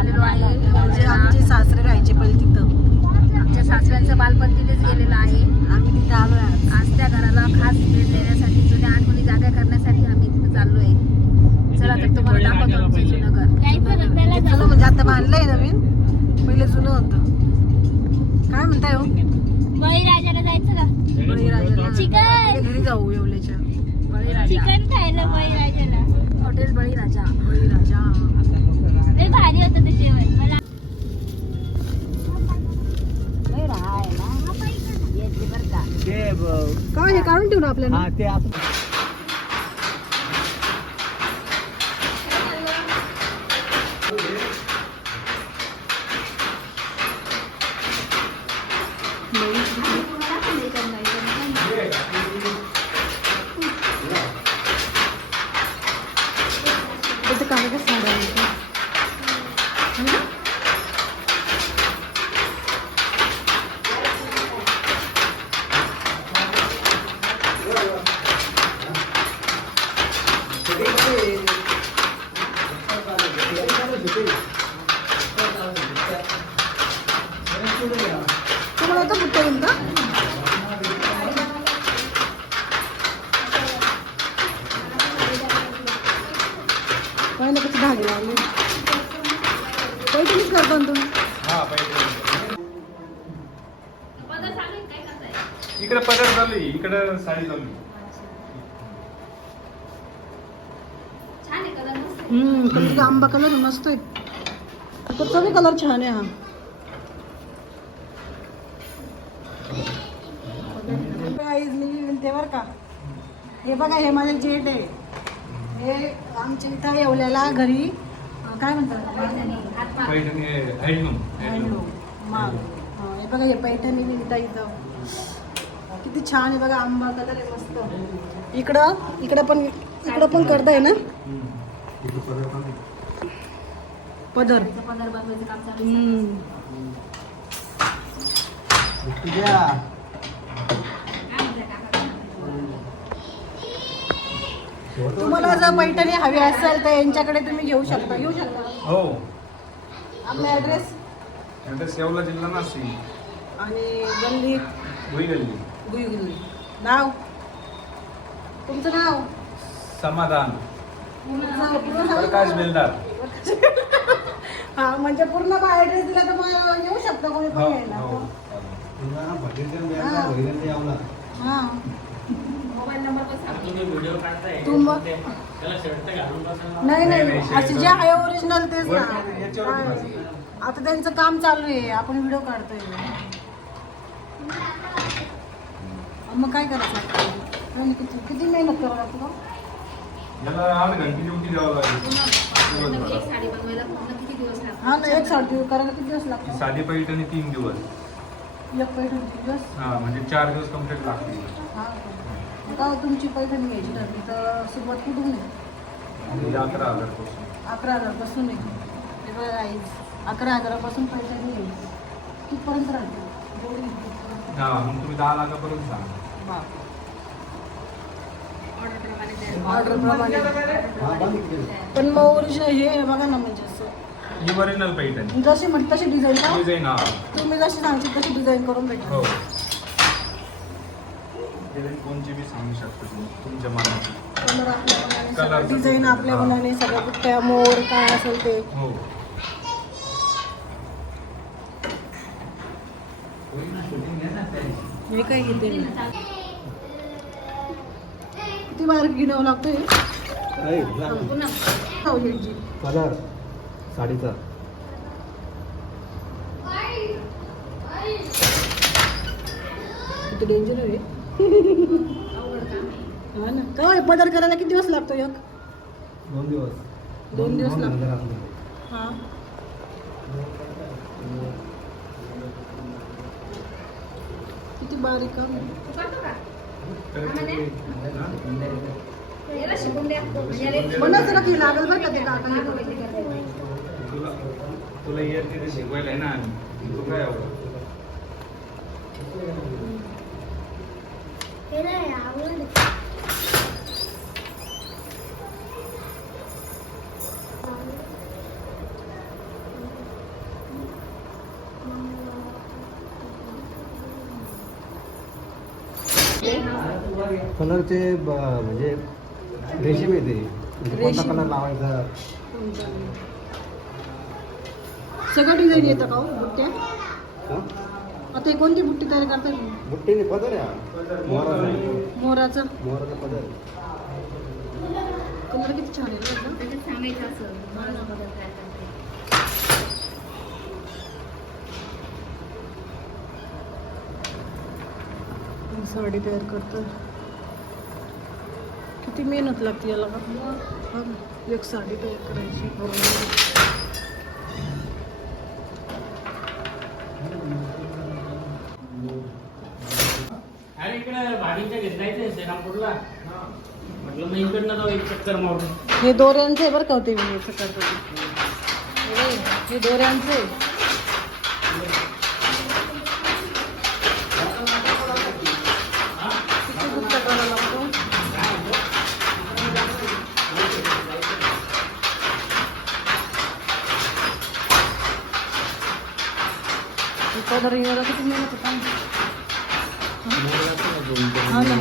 आलेलो आहे. म्हणजे आमचे सासरे राहायचे पहिले तिथं. आमच्या सासऱ्यांचं बालपण तिथेच गेलेलं आहे. आम्ही तिथे आलो आज. आज त्या घराला खास भेट देण्यासाठी जुन्या आठवणी जागा करण्यासाठी आम्ही तिथे चाललोय. चला तर तुम्हाला दाखवतो आमचं जुनं घर. जुनं म्हणजे आता बांधलंय नवीन. पहिले जुनं होतं. काय म्हणताय हो? बळीराजाला जायचं का? बळीराजाला. चिकन. घरी जाऊ येवल्याच्या. बळीराजा. चिकन खायला बळीराजाला. हॉटेल बळीराजा. बळीराजा. भारी होतं ते जेवण. मला काय हे काढून ठेवू ना आपल्याला. ते असं इथे काढायचं साड्या वगैरे. है ना? तुम्हाला येतं बुट्टा येईल का काय ना कशी धागे लावले? पैठणीच करता ना तुम्ही इकडे पदर चालू इकडे साडी चालू. हम्म का आंबा कलर मस्त आहे. तर सगळे कलर छान आहे हा. बरं का? हे बघा हे माझे जेट आहे. हे आमच्या इथं येवल्याला घरी अं, काय म्हणतात? पैठणी. हँडलूम. हँडलूम. माग हा, बघा हे पैठणी विणता इथं किती छान आहे बघा आंबा कलर आहे मस्त. इकडं इकडं पण इकडं पण करताय ना? पदर. पदर बनवायचं काम चालू आहे. हम्म. तुम्हाला जर पैठणी हवी असेल तर यांच्याकडे तुम्ही घेऊ शकता. घेऊ शकता. हो. आपला ॲड्रेस नंतर सेवला जिल्हा नाशिक. आणि गल्ली? भुई गल्ली गुईगुल्ली नाव? तुमचं नाव? समाधान. तुमचं नाव पूर्ण सांगा. प्रकाश बेलदार. हा म्हणजे पूर्ण ॲड्रेस दिला तर मग येऊ शकतो कोणी पण हो घ्यायला हो. हा. तू मग नाही नाही नाही, असे जे आहे ओरिजिनल तेच ना. बसते. आता त्यांचं काम चालू आहे. आपण व्हिडिओ काढतोय. मग काय करायचं? आणि किती किती मेहनत करावं लागतं हा ना एक साडी करायला किती दिवस लागतात? साधी पैठणी तीन दिवस. एक पैठण किती दिवस? हा म्हणजे चार दिवस कंप्लीट लागतील. हा. का? आता तुमची पैठण घ्यायची ठरली तर सुरुवात कुठून आहे? अकरा हजारपासून अकरा हजारपासून आहे. हे बघा अकरा हजारापासून पैठण घ्यायची कितपर्यंत राहते? मग तुम्ही दहा लाखापर्यंत सांगा. बाप. पण मग ओरिजिनल हे बघा ना म्हणजे असं. ही ओरिजिनल पैठणी. जशी म्हण तशी डिझाईन का? डिझाईन हा. तुम्ही जशी सांगशील तशी डिझाईन करून भेटेल. हो. डिझाईन कोणची बी सांगू शकता तुम्ही? तुमच्या मनाची कलर आपल्या मनाने डिझाईन आपल्या हा. मनाने सगळं बुट्ट्या मोर काय असेल ते. हो. हे काय घेते? किती बाहेर घेण्यावं लागतं हे पुन्हा. हो. कलर साडीचा. किती डेंजर आहे? हा ना. काय पदर करायला किती दिवस लागतो एक? दोन दिवस. दोन दिवस हा. किती बारीक का लागल बरं का ते काका? हे करतात. तुला तुला येत तिथे शिकवायला आहे ना. आम्ही. तू काय कलरचे म्हणजे रेशीम येते कोणता कलर लावायचा सगळं डिझाईन येतं का बुट्ट्या आता हे कोणती बुट्टी तयार करता बुट्टीने पदर आहे हा. मोराचा. मोराचा? मोराचा पदर. कलर किती छान आहे ना एकदम. त्याच्यात सांगायचं असं मला बदल काय करते. ही साडी तयार करतात किती मेहनत लागते याला का हा एक साडी तयार करायची. इकडे भाडीच्या श्रीरामपूरला म्हटलं मग इकडनं जाऊ एक चक्कर मारून. हे दोऱ्यांचे आहे बरं का होते मी याचं करतो हे दोऱ्यांचे दोऱ्यांचं आहे किती बुट्ट्या करायला लागतो पदर यायला किती मेहनत होता हा ना